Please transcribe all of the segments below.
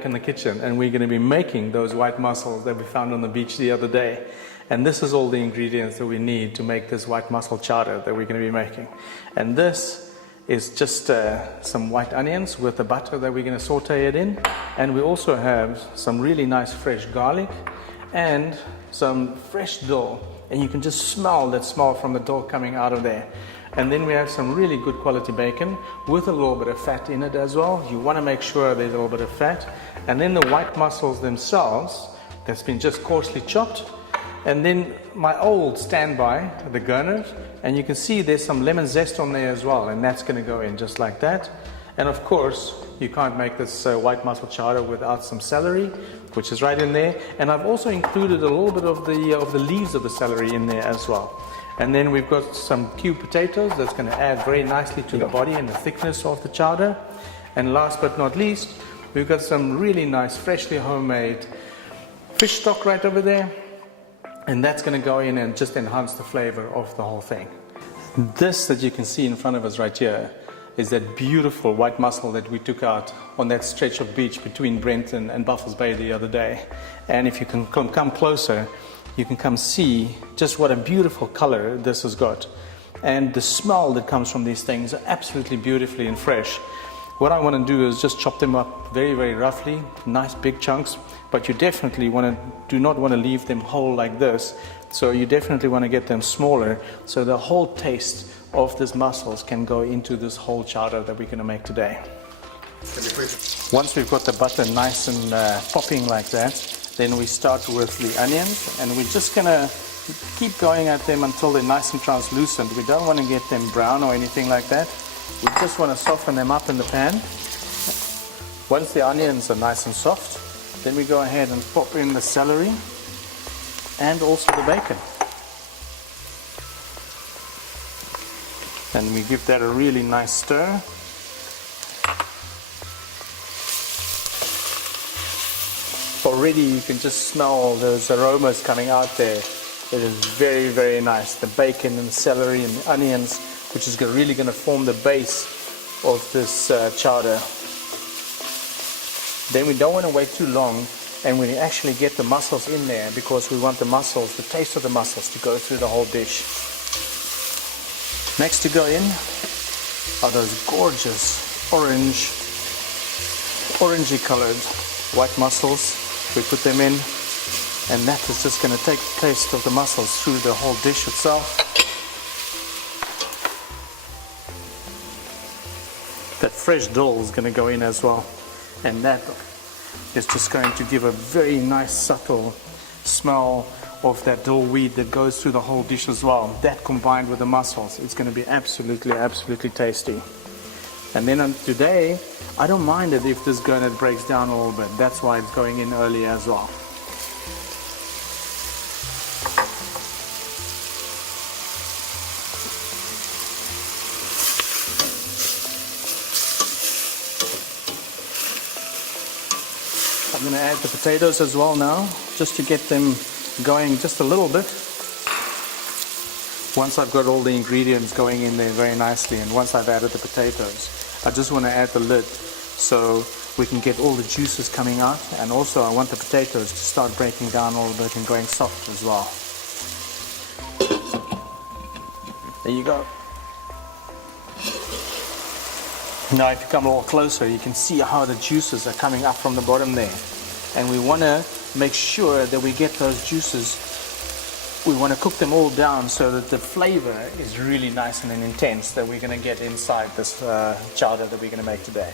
back in the kitchen and we're going to be making those white mussels that we found on the beach the other day. And this is all the ingredients that we need to make this white mussel chowder that we're going to be making. And this is just some white onions with the butter that we're going to saute it in. And we also have some really nice fresh garlic and some fresh dill. And you can just smell that smell from the dill coming out of there. And then we have some really good quality bacon with a little bit of fat in it as well. You want to make sure there's a little bit of fat. And then the white mussels themselves, that's been just coarsely chopped. And then my old standby, the gurnard, and you can see there's some lemon zest on there as well, and that's going to go in just like that. And of course, you can't make this white mussel chowder without some celery, which is right in there. And I've also included a little bit of the leaves of the celery in there as well. And then we've got some cubed potatoes that's going to add very nicely to the body and the thickness of the chowder. And last but not least, we've got some really nice freshly homemade fish stock right over there. And that's going to go in and just enhance the flavor of the whole thing. This that you can see in front of us right here is that beautiful white mussel that we took out on that stretch of beach between Brenton and Buffels Bay the other day. And if you can come closer, you can come see just what a beautiful color this has got. And the smell that comes from these things are absolutely beautifully and fresh. What I want to do is just chop them up very, very roughly, nice big chunks, but you definitely do not want to leave them whole like this. So you definitely want to get them smaller so the whole taste of these mussels can go into this whole chowder that we're going to make today. Once we've got the butter nice and popping like that, then we start with the onions, and we're just going to keep going at them until they're nice and translucent. We don't want to get them brown or anything like that. We just want to soften them up in the pan. Once the onions are nice and soft, then we go ahead and pop in the celery and also the bacon. And we give that a really nice stir. Already you can just smell those aromas coming out there. It is very, very nice. The bacon and the celery and the onions, which is really going to form the base of this chowder. Then we don't want to wait too long, and we actually get the mussels in there because we want the mussels, the taste of the mussels, to go through the whole dish. Next to go in are those gorgeous orangey colored white mussels. We put them in, and that is just going to take the taste of the mussels through the whole dish itself. That fresh dill is going to go in as well, and that is just going to give a very nice subtle smell of that dill weed that goes through the whole dish as well. That combined with the mussels, it's going to be absolutely, absolutely tasty. And then today, I don't mind it if this gurnard breaks down a little bit. That's why it's going in early as well. I'm going to add the potatoes as well now, just to get them going just a little bit. Once I've got all the ingredients going in there very nicely, and once I've added the potatoes, I just want to add the lid so we can get all the juices coming out, and also I want the potatoes to start breaking down a little bit and going soft as well. There you go. Now if you come a little closer, you can see how the juices are coming up from the bottom there. And we want to make sure that we get those juices, we want to cook them all down so that the flavor is really nice and intense that we're going to get inside this chowder that we're going to make today.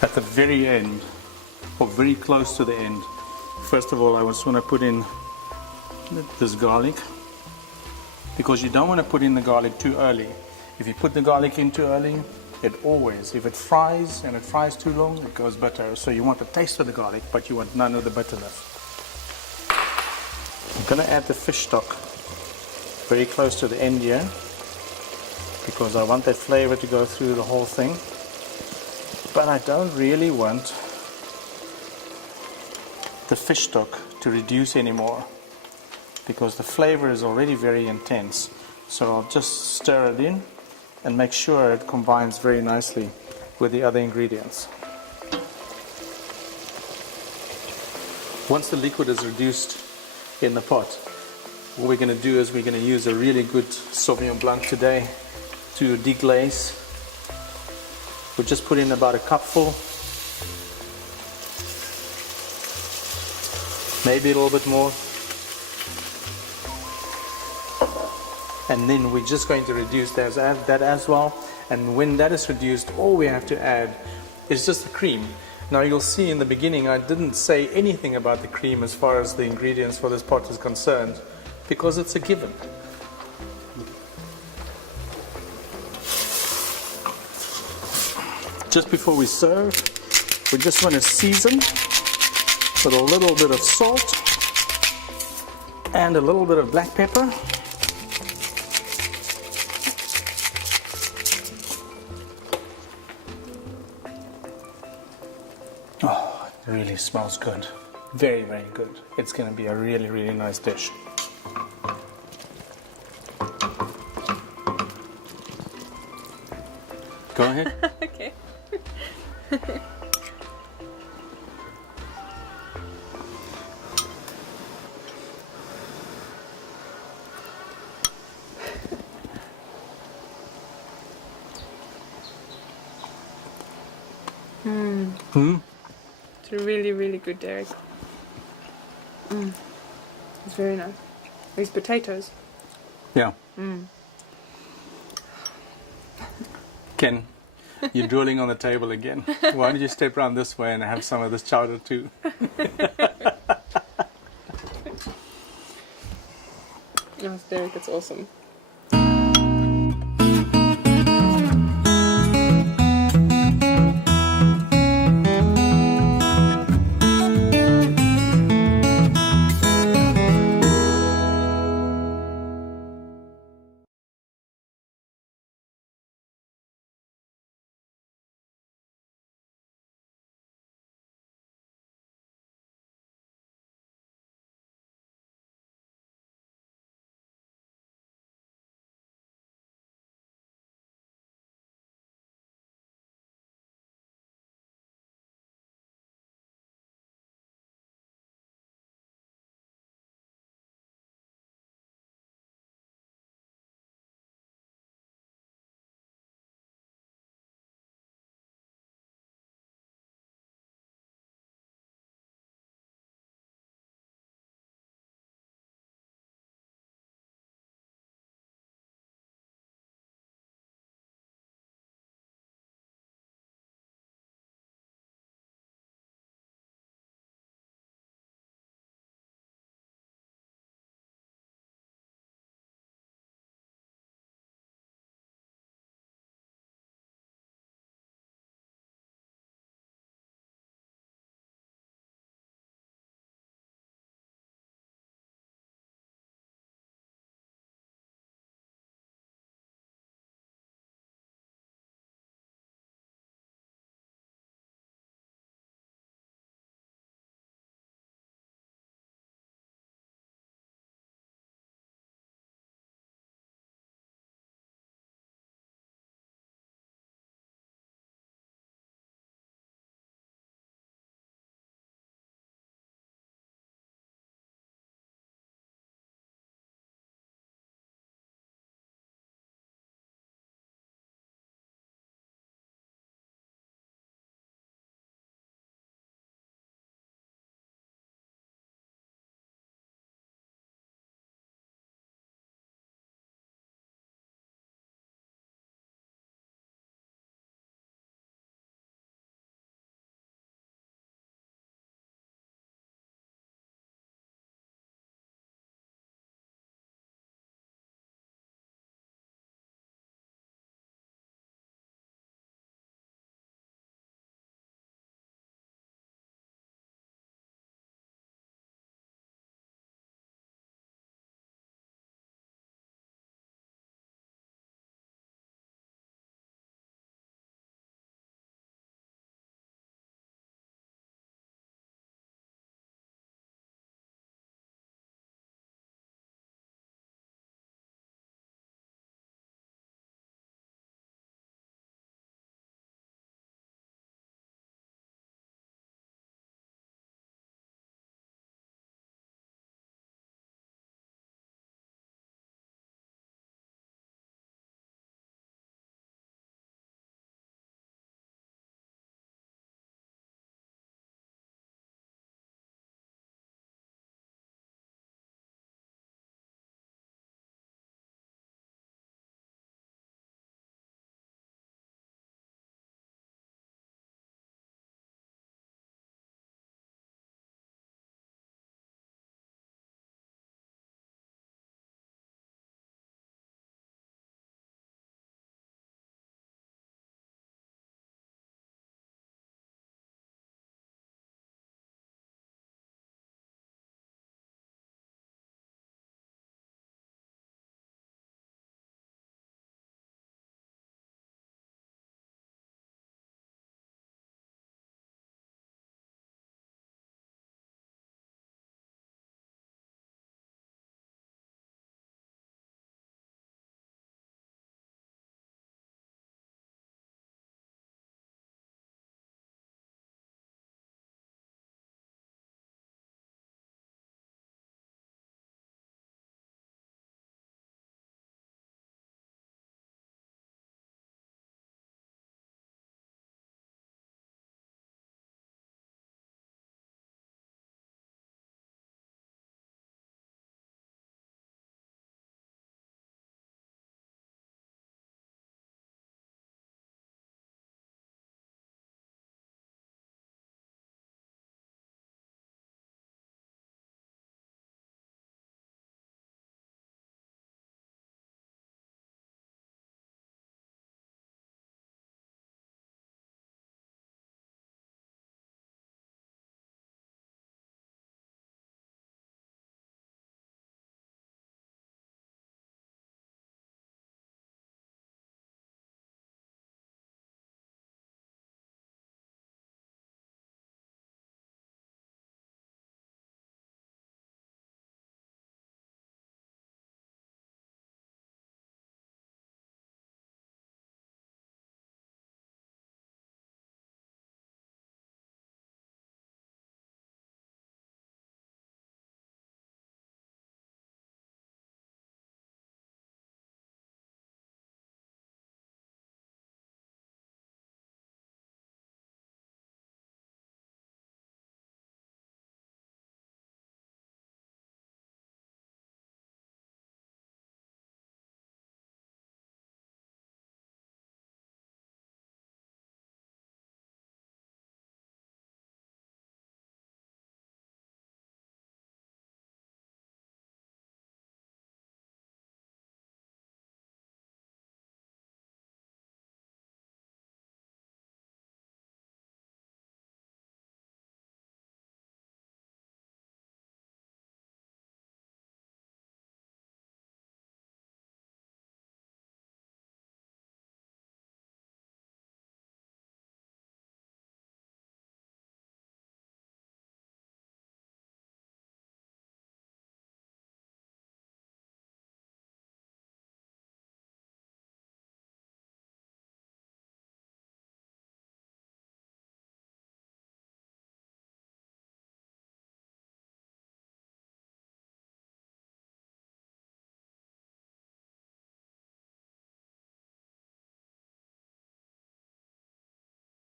At the very end, or very close to the end, first of all I just want to put in this garlic, because you don't want to put in the garlic too early. If you put the garlic in too early, it always, if it fries and it fries too long, it goes bitter. So you want the taste of the garlic, but you want none of the bitterness. I'm going to add the fish stock very close to the end here, because I want that flavor to go through the whole thing. But I don't really want the fish stock to reduce anymore, because the flavor is already very intense. So I'll just stir it in and make sure it combines very nicely with the other ingredients. Once the liquid is reduced in the pot, what we're going to do is we're going to use a really good Sauvignon Blanc today to deglaze. We'll just put in about a cupful, maybe a little bit more. And then we're just going to reduce that as well. And when that is reduced, all we have to add is just the cream. Now you'll see in the beginning I didn't say anything about the cream as far as the ingredients for this pot is concerned, because it's a given. Just before we serve, we just want to season with a little bit of salt and a little bit of black pepper. Oh, it really smells good. Very, very good. It's going to be a really, really nice dish. Go ahead. Okay. It's really, really good, Derek. It's very nice. These potatoes. Yeah. Ken, you're drooling on the table again. Why don't you step around this way and have some of this chowder too? Yes, Derek, it's awesome.